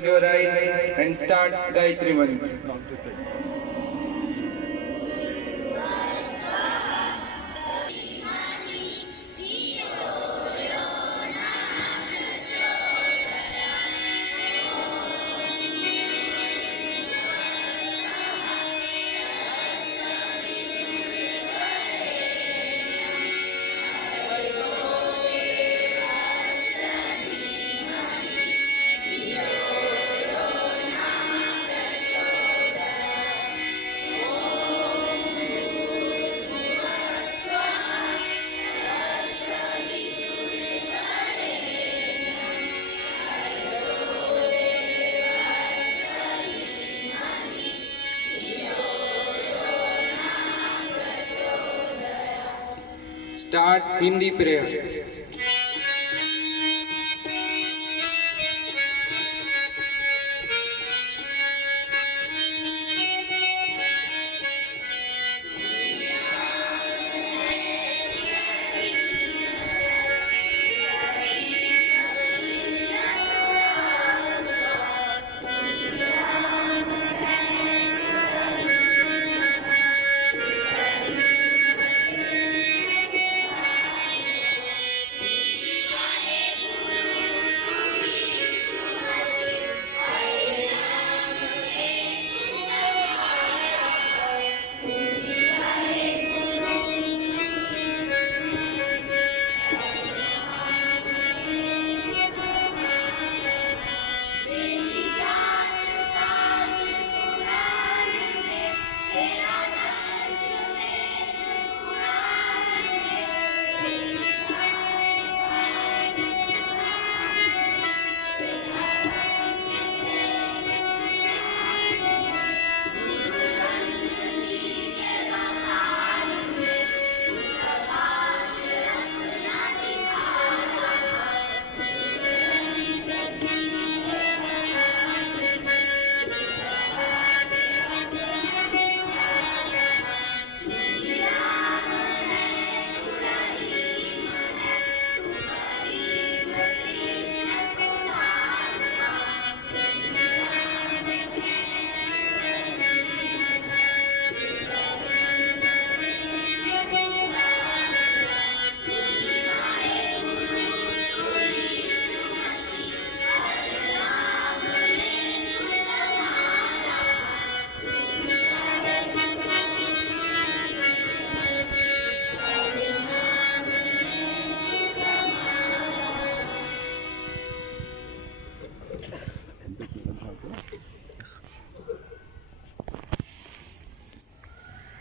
your eyes and start Gayatri Mantra. Start Hindi prayer.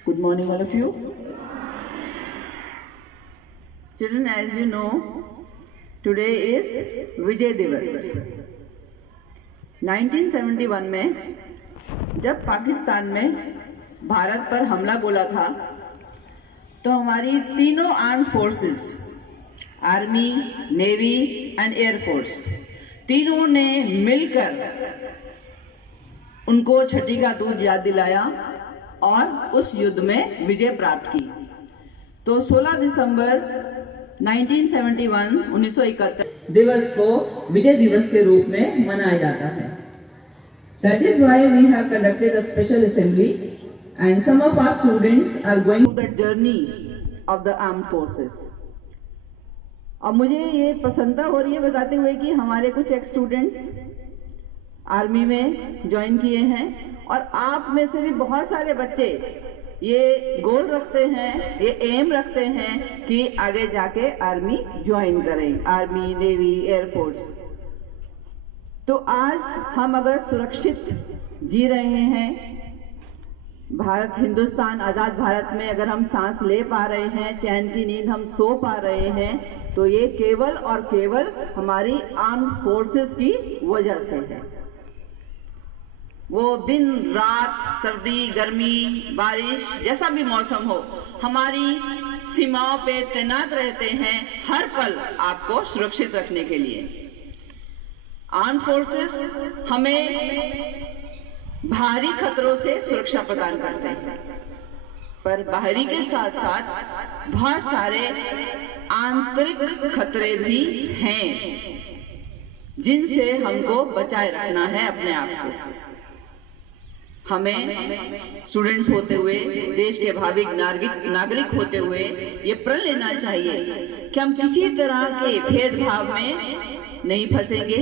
Good morning, all of you. Children, as you know, today is Vijay Divas. 1971 में जब पाकिस्तान में भारत पर हमला बोला था तो हमारी तीनों arm forces, army, navy and air force, तीनों ने मिलकर उनको छठी का दूध याद दिलाया और उस युद्ध में विजय प्राप्त की। तो 16 दिसंबर 1971 दिवस को विजय दिवस के रूप में मनाया जाता है। That is why we have conducted a special assembly and some of our students are going through the journey of the armed forces. और मुझे ये प्रसन्नता हो रही है बताते हुए कि हमारे कुछ एक्स स्टूडेंट्स आर्मी में ज्वाइन किए हैं और आप में से भी बहुत सारे बच्चे ये गोल रखते हैं, ये एम रखते हैं कि आगे जाके आर्मी ज्वाइन करें, आर्मी, नेवी, एयरफोर्स। तो आज हम अगर सुरक्षित जी रहे हैं, भारत, हिंदुस्तान, आज़ाद भारत में अगर हम सांस ले पा रहे हैं, चैन की नींद हम सो पा रहे हैं, तो ये केवल और केवल हमारी आर्म्ड फोर्सेस की वजह से है। वो दिन रात, सर्दी, गर्मी, बारिश, जैसा भी मौसम हो, हमारी सीमाओं पे तैनात रहते हैं हर पल आपको सुरक्षित रखने के लिए। आर्म्ड फोर्सेस हमें भारी खतरों से सुरक्षा प्रदान करते हैं, पर बाहरी के साथ साथ बहुत सारे आंतरिक खतरे भी हैं। जिनसे हमको बचाए रखना है अपने आप को। हमें स्टूडेंट्स होते हुए, देश के भावी नागरिक होते हुए ये प्रण लेना चाहिए कि हम किसी तरह के भेदभाव में नहीं फंसेंगे,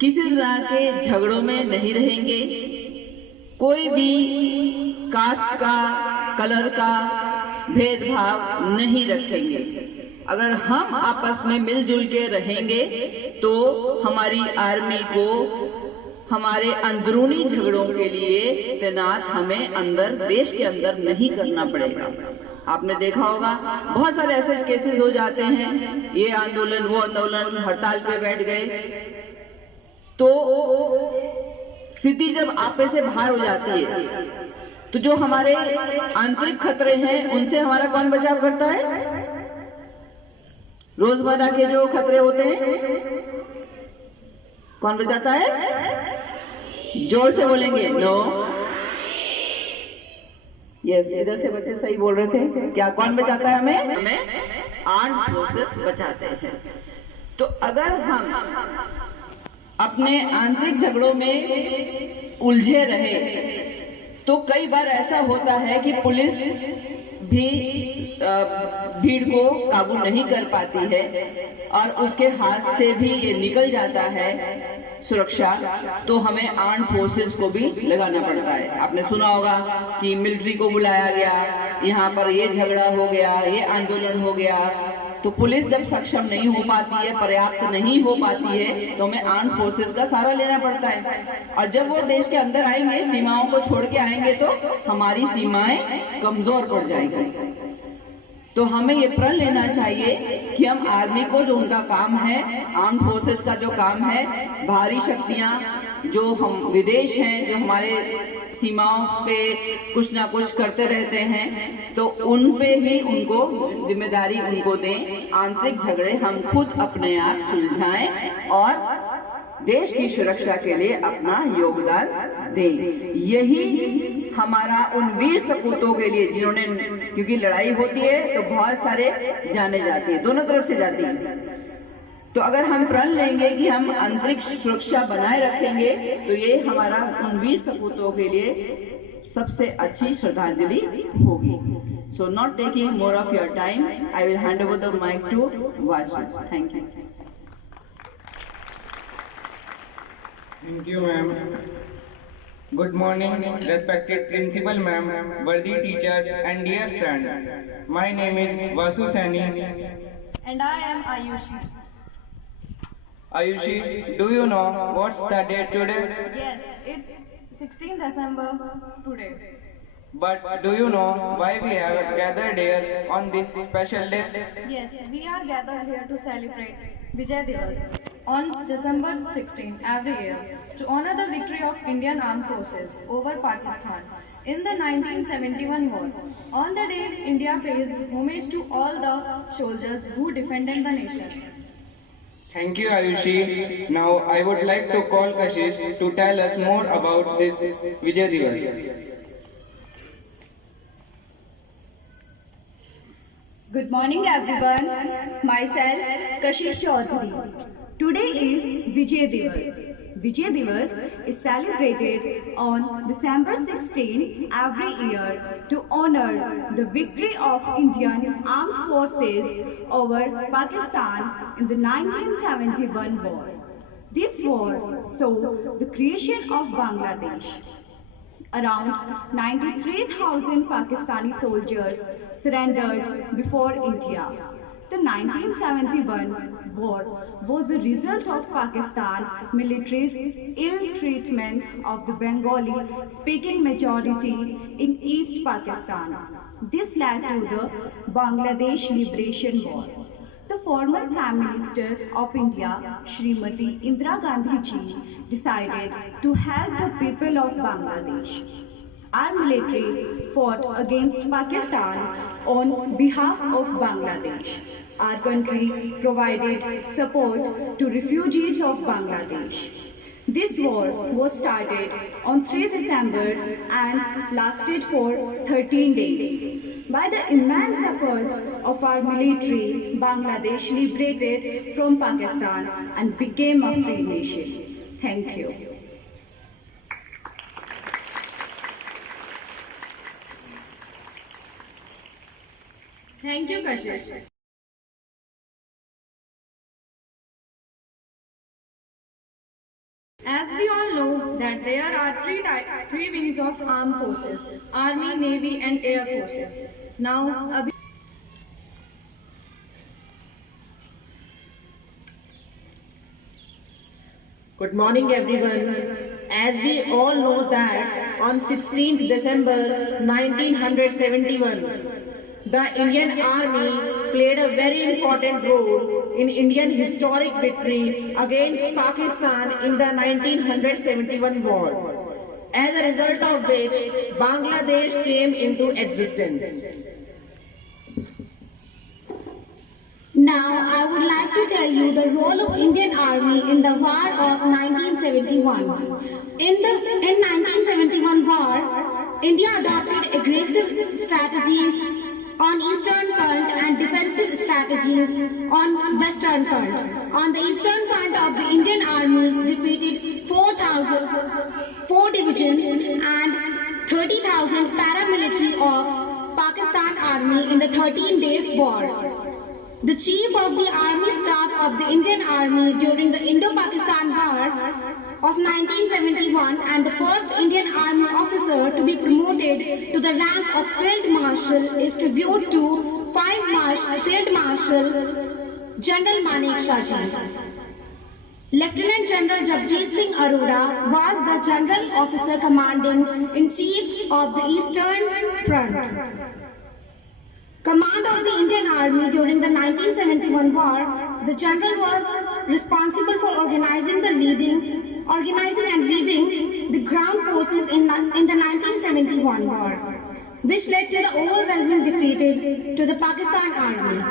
किसी तरह के झगड़ों में नहीं रहेंगे, कोई भी कास्ट का, कलर का भेदभाव नहीं रखेंगे। अगर हम आपस में मिलजुल के रहेंगे तो हमारी आर्मी को हमारे अंदरूनी झगड़ों के लिए तैनात हमें अंदर, देश के अंदर नहीं करना पड़ेगा। आपने देखा होगा बहुत सारे ऐसे केसेस हो जाते हैं, ये आंदोलन वो आंदोलन, हड़ताल पे बैठ गए, तो स्थिति जब आपे से बाहर हो जाती है तो जो हमारे आंतरिक खतरे हैं उनसे हमारा कौन बचाव करता है? रोजमर्रा के जो खतरे होते हैं कौन बचाता है? जोर से बोलेंगे, नो। यस, इधर से बच्चे सही बोल रहे थे। क्या कौन बचाता है हमें? हमें आर्म्ड फोर्सेस बचाते हैं। तो अगर हम अपने आंतरिक झगड़ों में उलझे रहे तो कई बार ऐसा होता है कि पुलिस भी भीड़ को काबू नहीं कर पाती है और उसके हाथ से भी ये निकल जाता है सुरक्षा, तो हमें आर्म्ड फोर्सेस को भी लगाना पड़ता है। आपने सुना होगा कि मिलिट्री को बुलाया गया, यहाँ पर ये झगड़ा हो गया, ये आंदोलन हो गया, तो पुलिस जब सक्षम नहीं हो पाती है, पर्याप्त नहीं हो पाती है, तो हमें आर्म्ड फोर्सेस का सहारा लेना पड़ता है। और जब वो देश के अंदर आएंगे, सीमाओं को छोड़ के आएंगे, तो हमारी सीमाएं कमजोर पड़ जाएंगी। तो हमें ये प्रण लेना चाहिए कि हम आर्मी को, जो उनका काम है, आर्म्ड फोर्सेस का जो काम है, बाहरी शक्तियां जो हम विदेश हैं, जो हमारे सीमाओं पे कुछ ना कुछ करते रहते हैं, तो उन पे ही उनको जिम्मेदारी उनको दें। आंतरिक झगड़े हम खुद अपने आप सुलझाएं और देश की सुरक्षा के लिए अपना योगदान दें। यही हमारा उन वीर सपूतों के लिए जिन्होंने, क्योंकि लड़ाई होती है तो बहुत सारे जाने जाती है, दोनों तरफ से जाती है, तो अगर हम प्रण लेंगे कि हम आंतरिक सुरक्षा बनाए रखेंगे तो ये हमारा उन वीर सपूतों के लिए सबसे अच्छी श्रद्धांजलि होगी। So not taking more of your time, I will hand over the mic to Vasu. Thank you. Thank you, ma'am. Good morning, respected principal ma'am, worthy teachers and dear friends. My name is Vasu Saini. And I am Ayushi. Ayushi, do you know what's the date today? Yes, it's 16th December today. But do you know why we have gathered here on this special day? Yes, we are gathered here to celebrate Vijay Divas on December 16 every year to honor the victory of Indian Armed Forces over Pakistan in the 1971 war. On the day, India pays homage to all the soldiers who defended the nation. Thank you, Ayushi. Now I would like to call Kashish to tell us more about this Vijay Divas. Good morning everyone, myself Kashish Chaudhary. Today is Vijay Divas. Vijay Divas is celebrated on December 16 every year to honor the victory of Indian Armed Forces over Pakistan in the 1971 war. This war saw the creation of Bangladesh. Around 93,000 Pakistani soldiers surrendered before India. The 1971 war was a result of Pakistan military's ill treatment of the Bengali speaking majority in East Pakistan. This led to the Bangladesh Liberation War. The former Prime Minister of India, Srimati Indira Gandhi ji, decided to help the people of Bangladesh. Our military fought against Pakistan on behalf of Bangladesh. Our country provided support to refugees of Bangladesh. This war was started on 3 December and lasted for 13 days. By the immense efforts of our military, Bangladesh liberated from Pakistan and became a free nation. Thank you. Thank you, Kashish. As we all know that there are three wings of armed forces: Army, Navy and Air Forces. Now, Good morning everyone. As we all know that on 16th December 1971, the Indian Army played a very important role in Indian historic victory against Pakistan in the 1971 war, as a result of which Bangladesh came into existence. Now, I would like to tell you the role of Indian Army in the war of 1971. In 1971 war, India adopted aggressive strategies on Eastern Front and defensive strategies on Western Front. On the Eastern Front of the Indian Army defeated 4 divisions and 30,000 paramilitary of Pakistan Army in the 13-day war. The Chief of the Army Staff of the Indian Army during the Indo-Pakistan War of 1971 and the first Indian Army officer to be promoted to the rank of Field Marshal is tribute to Field Marshal General Manek Shah Ji. Lieutenant General Jagjit Singh Arora was the General Officer Commanding in Chief of the Eastern Front. Command of the Indian Army during the 1971 war, the general was responsible for organizing and leading the ground forces in the 1971 war, which led to the overwhelming defeat to the Pakistan Army.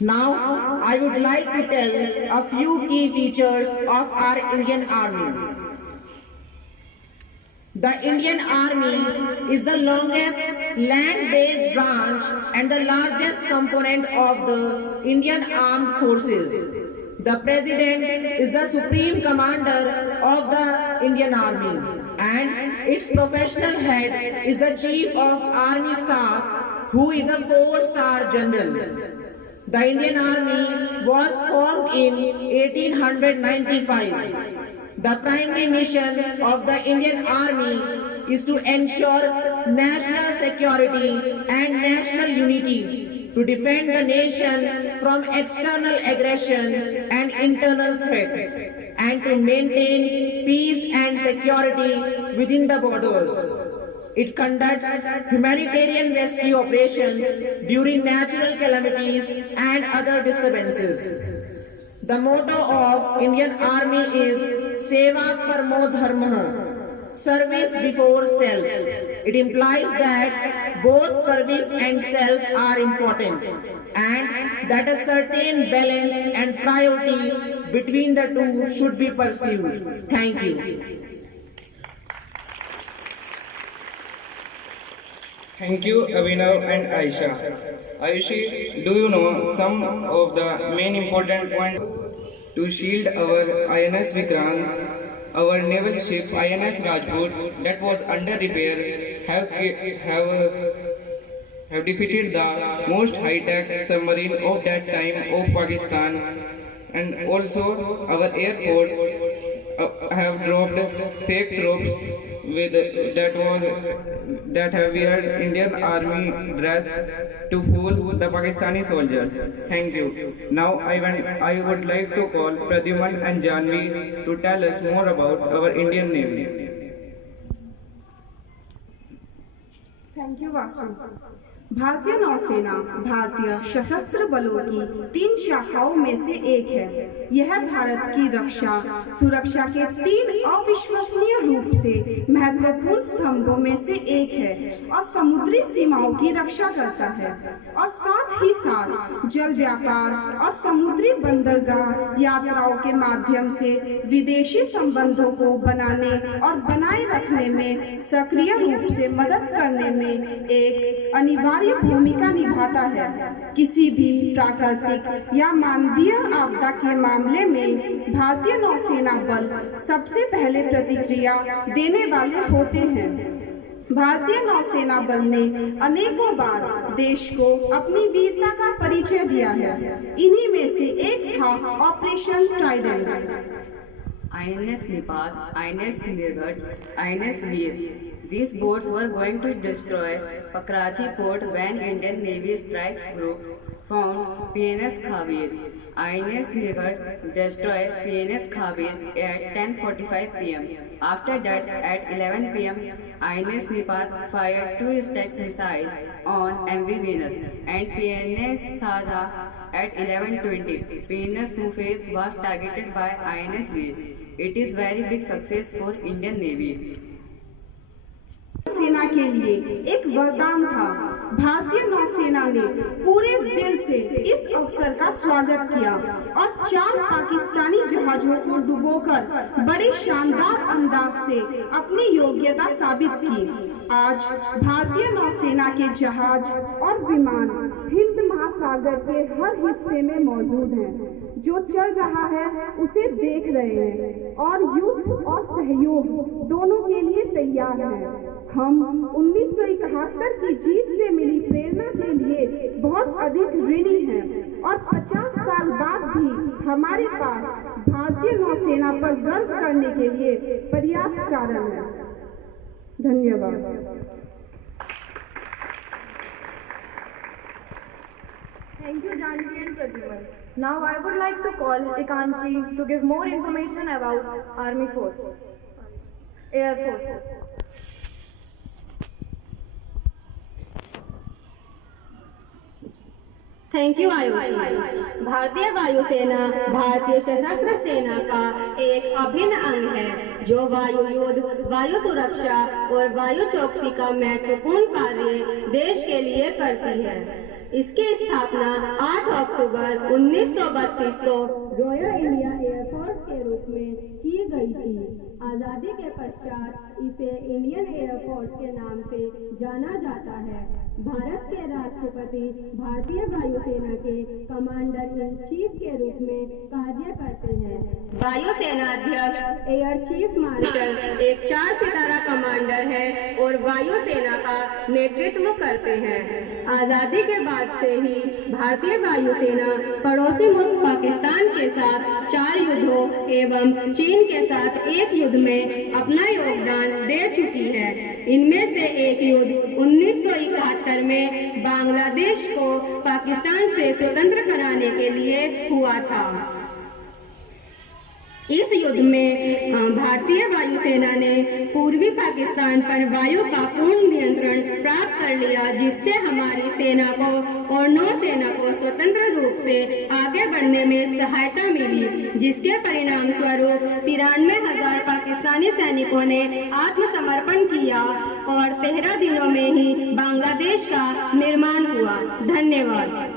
Now, I would like to tell a few key features of our Indian Army. The Indian Army is the longest land-based branch and the largest component of the Indian Armed Forces. The President is the Supreme Commander of the Indian Army and its professional head is the Chief of Army Staff, who is a 4-star general. The Indian Army was formed in 1895. The primary mission of the Indian Army is to ensure national security and national unity, to defend the nation from external aggression and internal threat, and to maintain peace and security within the borders. It conducts humanitarian rescue operations during natural calamities and other disturbances. The motto of Indian Army is Seva Parmo Dharma, service before self. It implies that both service and self are important and that a certain balance and priority between the two should be pursued. Thank you. Thank you, Abhinav and Aisha. Ayushi, do you know some of the main important points to shield our INS Vikrant, our naval ship INS Rajput that was under repair, have defeated the most high-tech submarine of that time of Pakistan, and also our Air Force have dropped fake troops with that have wear Indian Army dress to fool the Pakistani soldiers. Thank you. Now I would like to call Pradyuman and Janvi to tell us more about our Indian Navy. Thank you, Vasu. भारतीय नौसेना भारतीय सशस्त्र बलों की 3 शाखाओं में से एक है। यह भारत की रक्षा सुरक्षा के 3 अविश्वसनीय रूप से महत्वपूर्ण स्तंभों में से एक है और समुद्री सीमाओं की रक्षा करता है और साथ ही साथ जल व्यापार और समुद्री बंदरगाह यात्राओं के माध्यम से विदेशी संबंधों को बनाने और बनाए रखने में सक्रिय रूप से मदद करने में एक अनिवार्य भूमिका निभाता है। किसी भी प्राकृतिक या मानवीय आपदा के मामले में भारतीय नौसेना बल सबसे पहले प्रतिक्रिया देने वाले होते हैं। भारतीय नौसेना बल ने अनेकों बार देश को अपनी वीरता का परिचय दिया है। इन्हीं में से एक था operation Trident. INS Nepal, INS Nirghat, INS Veer. These boats were going to destroy Pakrachi port when Indian Navy strikes group found PNS Khavir. INS Nirghat destroyed PNS Khavir at 10:45 p.m. After that, at 11 p.m., INS Nepal fired 2 Stax missiles on MV Venus and PNS Saja at 11:20. PNS Mufez was targeted by INS Veer. It is very big success for Indian Navy. सेना के लिए एक वरदान था। भारतीय नौसेना ने पूरे दिल से इस अवसर का स्वागत किया और 4 पाकिस्तानी जहाजों को डुबोकर बड़े शानदार अंदाज से अपनी योग्यता साबित की। आज भारतीय नौसेना के जहाज और विमान हिंद महासागर के हर हिस्से में मौजूद हैं। जो चल रहा है उसे देख रहे हैं और युद्ध और सहयोग दोनों के लिए तैयार हैं। हम 1971 की जीत से मिली प्रेरणा के लिए बहुत अधिक ऋणी हैं और 50 साल बाद भी हमारे पास भारतीय नौसेना पर गर्व करने के लिए पर्याप्त कारण है। धन्यवाद। Thank you, Janvi and Pradyuman. Now I would like to call Ekanshi to give more information about Army Force, Air Forces. Thank you Ayushi. भारतीय वायुसेना भारतीय सशस्त्र सेना का एक अभिन्न अंग है जो वायु युद्ध, वायु सुरक्षा और वायु चौकसी का महत्वपूर्ण कार्य देश के लिए करती है। इसकी स्थापना 8 अक्टूबर 1932 को रॉयल इंडिया एयरफोर्स के रूप में की गई थी। आज़ादी के पश्चात इसे इंडियन एयरफोर्स के नाम से जाना जाता है। भारत के राष्ट्रपति भारतीय वायुसेना के कमांडर इन चीफ के रूप में कार्य करते हैं। वायुसेना अध्यक्ष एयर चीफ मार्शल एक 4 सितारा कमांडर है और वायुसेना का नेतृत्व करते हैं। आज़ादी के बाद से ही भारतीय वायुसेना पड़ोसी मुल्क पाकिस्तान के साथ 4 युद्धों एवं चीन के साथ एक युद्ध में अपना योगदान दे चुकी है। इनमें से एक युद्ध 1971 में बांग्लादेश को पाकिस्तान से स्वतंत्र कराने के लिए हुआ था। इस युद्ध में भारतीय वायुसेना ने पूर्वी पाकिस्तान पर वायु का पूर्ण नियंत्रण प्राप्त कर लिया, जिससे हमारी सेना को और नौसेना को स्वतंत्र रूप से आगे बढ़ने में सहायता मिली, जिसके परिणाम स्वरूप 93,000 पाकिस्तानी सैनिकों ने आत्मसमर्पण किया और 13 दिनों में ही बांग्लादेश का निर्माण हुआ। धन्यवाद।